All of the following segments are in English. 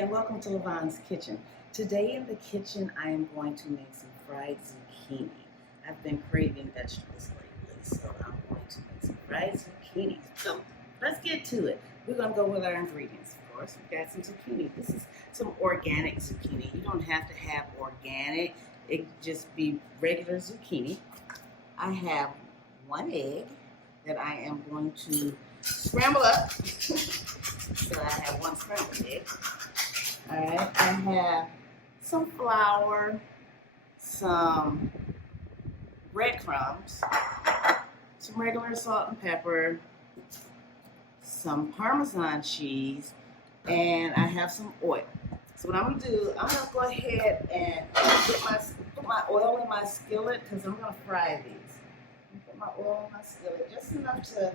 and welcome to Lavonne's kitchen. Today in the kitchen, I am going to make some fried zucchini. I've been craving vegetables lately, so I'm going to make some fried zucchini. So let's get to it. We're going to go with our ingredients. Of course, we've got some zucchini. This is some organic zucchini. You don't have to have organic. It just be regular zucchini. I have 1 egg that I am going to scramble up. So I have 1 scrambled egg. All right, I have some flour, some breadcrumbs, some regular salt and pepper, some Parmesan cheese, and I have some oil. So what I'm gonna do, I'm gonna go ahead and put my oil in my skillet because I'm gonna fry these. Put my oil in my skillet, just enough to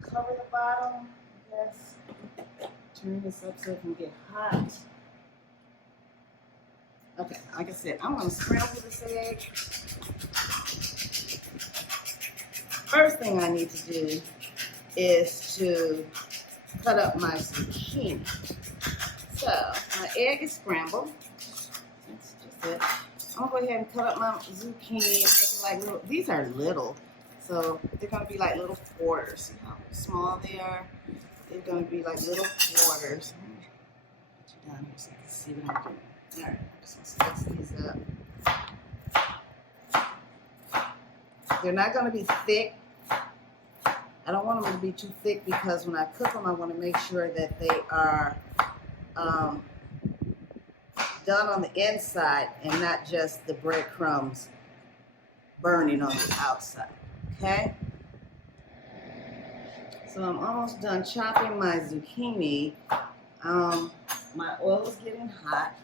cover the bottom, I guess. Turn this up so it can get hot. Okay, like I said, I'm gonna scramble this egg. First thing I need to do is to cut up my zucchini. So my egg is scrambled. That's just it. I'm gonna go ahead and cut up my zucchini and make it like little. These are little, so they're gonna be like little quarters. See how small they are? They're going to be like little quarters. Put you down here so you can see what I'm doing. All right, I'm just going to slice these up. They're not going to be thick. I don't want them to be too thick because when I cook them, I want to make sure that they are done on the inside and not just the breadcrumbs burning on the outside. Okay? So I'm almost done chopping my zucchini. My oil is getting hot.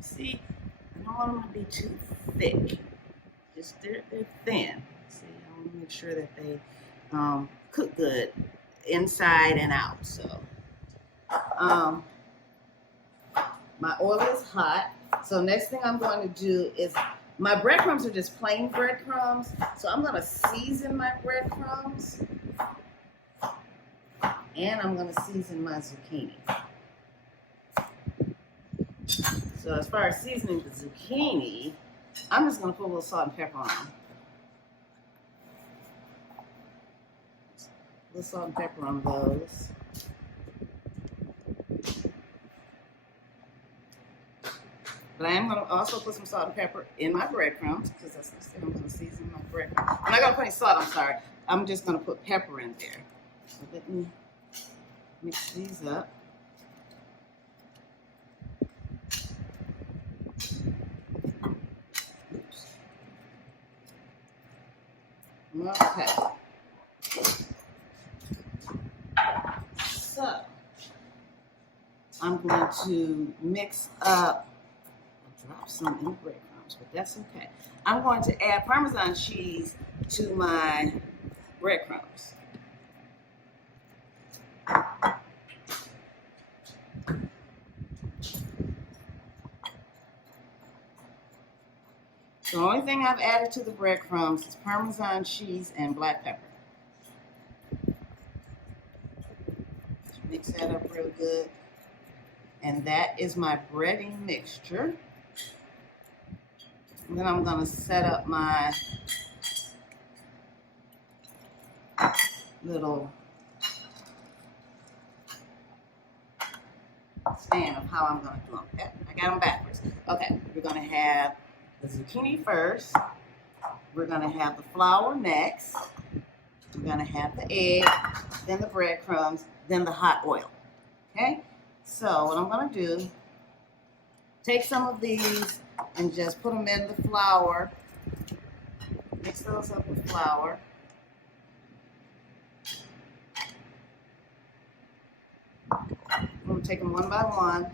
See, I don't want them to be too thick. Just they're thin. See, I want to make sure that they cook good inside and out. So my oil is hot. So next thing I'm going to do is, my breadcrumbs are just plain breadcrumbs. So I'm going to season my breadcrumbs. And I'm going to season my zucchini. So as far as seasoning the zucchini, I'm just going to put a little salt and pepper on them. A little salt and pepper on those. But I am going to also put some salt and pepper in my breadcrumbs because that's what I said, I'm going to season my breadcrumbs. I'm not going to put any salt, I'm sorry. I'm just going to put pepper in there. So let me mix these up. Oops. Okay. So I'm going to mix up. I'll drop some in the breadcrumbs, but that's okay. I'm going to add Parmesan cheese to my breadcrumbs. The only thing I've added to the breadcrumbs is Parmesan cheese and black pepper. Just mix that up real good. And that is my breading mixture. And then I'm going to set up my little stand of how I'm going to do them. Okay, I got them backwards. Okay, we're going to have the zucchini first. We're going to have the flour next. We're going to have the egg, then the breadcrumbs, then the hot oil. Okay? So what I'm going to do, take some of these and just put them in the flour. Mix those up with flour. I'm going to take them one by one.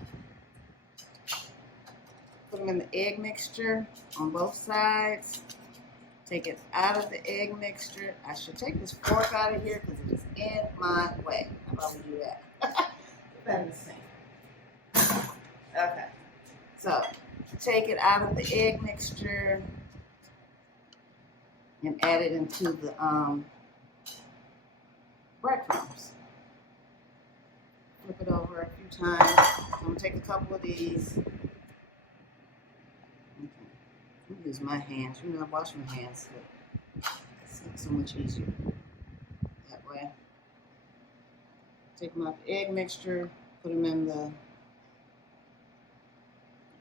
Put them in the egg mixture on both sides. Take it out of the egg mixture. I should take this fork out of here because it is in my way. How about we do that? Put that in the sink. Okay. So take it out of the egg mixture and add it into the breadcrumbs. flip it over a few times. I'm gonna take a couple of these. Okay. Use my hands. You know, I wash my hands. So it's so much easier that way. Take them out the egg mixture, put them in the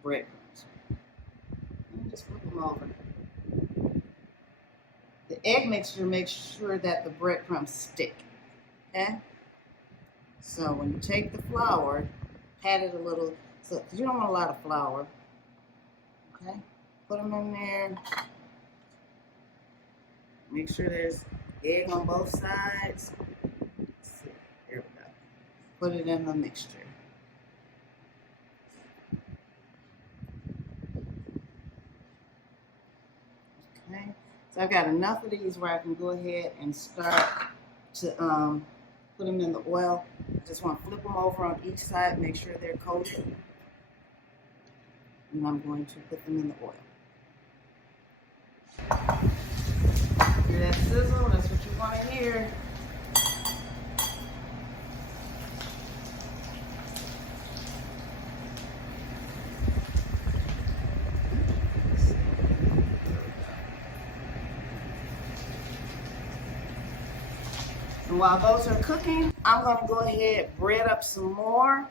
breadcrumbs. And just flip them over. The egg mixture makes sure that the breadcrumbs stick. Okay? So when you take the flour, pat it a little, so you don't want a lot of flour. Okay? Put them in there. Make sure there's egg on both sides. There we go. Put it in the mixture. Okay? So I've got enough of these where I can go ahead and start to put them in the oil. I just want to flip them over on each side, make sure they're coated. And I'm going to put them in the oil. Hear that sizzle? That's what you want to hear. And while those are cooking, I'm going to go ahead and bread up some more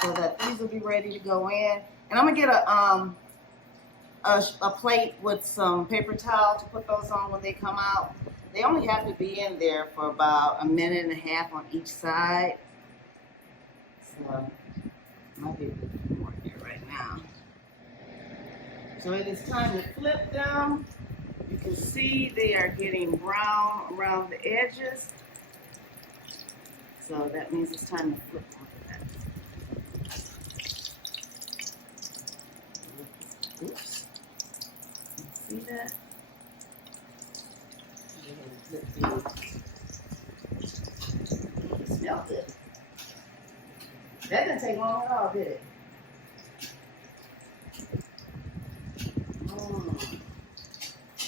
so that these will be ready to go in. And I'm going to get a plate with some paper towel to put those on when they come out. They only have to be in there for about a minute and a half on each side. So might be a bit more here right now. So it is time to flip them. You can see they are getting brown around the edges. So that means it's time to flip them. Oops. See that? It smells good. That didn't take long at all, did it?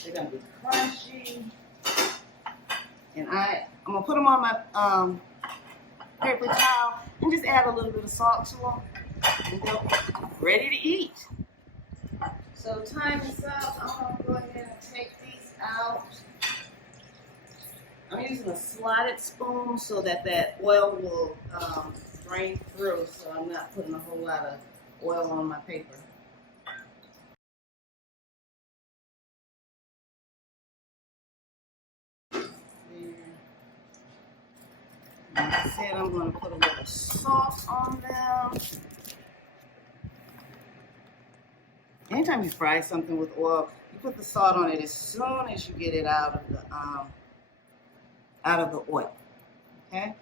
They're gonna be crunchy. And I'm gonna put them on my paper towel and just add a little bit of salt to them. And they're ready to eat. So time is up. I'm gonna go ahead and take these out. I'm using a slotted spoon so that that oil will drain through, so I'm not putting a whole lot of oil on my paper. Like I said, I'm going to put a little salt on them. Anytime you fry something with oil, you put the salt on it as soon as you get it out of the oil. Okay?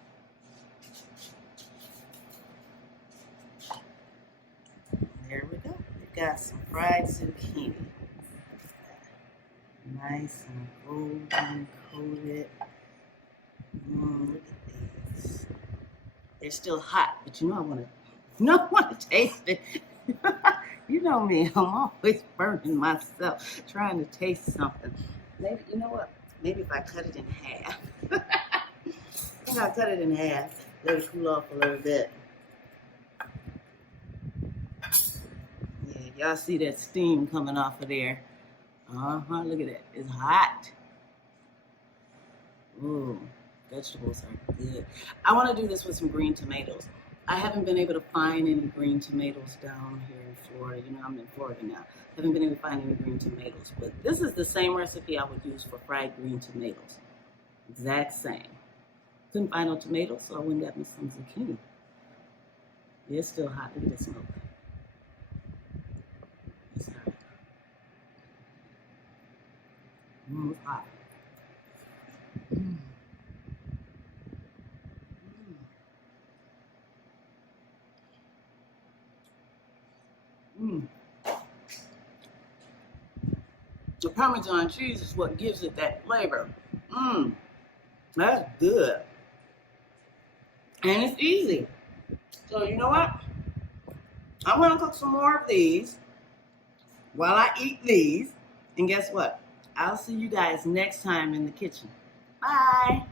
There we go. We've got some fried zucchini. Nice and golden coated. Look at these. They're still hot, but you know I want to taste it. You know me, I'm always burning myself trying to taste something. Maybe, you know what? Maybe if I cut it in half. I think I'll cut it in half. Let it cool off a little bit. Yeah, y'all see that steam coming off of there. Look at that. It's hot. Ooh, vegetables are good. I want to do this with some green tomatoes. I haven't been able to find any green tomatoes down here in Florida. You know, I'm in Florida now. Haven't been able to find any green tomatoes. But this is the same recipe I would use for fried green tomatoes. Exact same. Couldn't find no tomatoes, so I went and got me some zucchini. It's still hot. Look at the smoke. It's hot. It's hot. The Parmesan cheese is what gives it that flavor. That's good. And it's easy. So you know what? I'm gonna cook some more of these while I eat these. And guess what? I'll see you guys next time in the kitchen. Bye.